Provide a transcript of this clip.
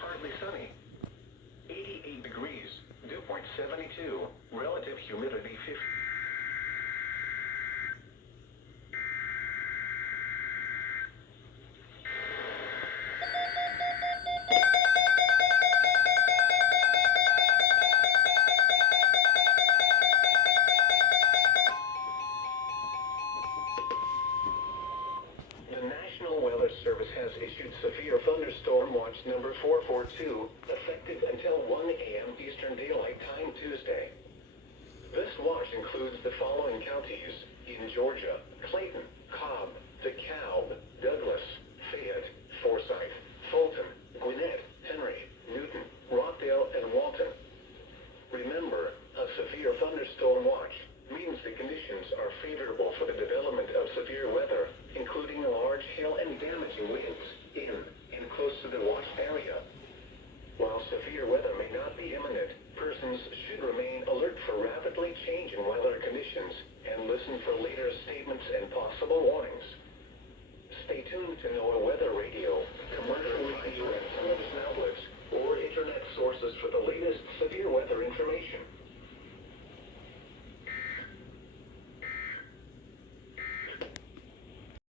partly sunny. 88 degrees, dew point 72, relative humidity 50. The National Weather Service has issued severe thunderstorm watch number 442, effective until 1 a.m. Eastern Daylight Time Tuesday. This watch includes the following counties in Georgia: Clayton, Cobb, DeKalb, Douglas, Fayette, Forsyth, Fulton, Gwinnett, Henry, Newton, Rockdale, and Walton. Remember, a severe thunderstorm watch means the conditions are favorable for the development of severe weather, including large hail and damaging winds in and close to the watched area. While severe weather may not be imminent, persons should remain alert for rapidly changing weather conditions and listen for later statements and possible warnings.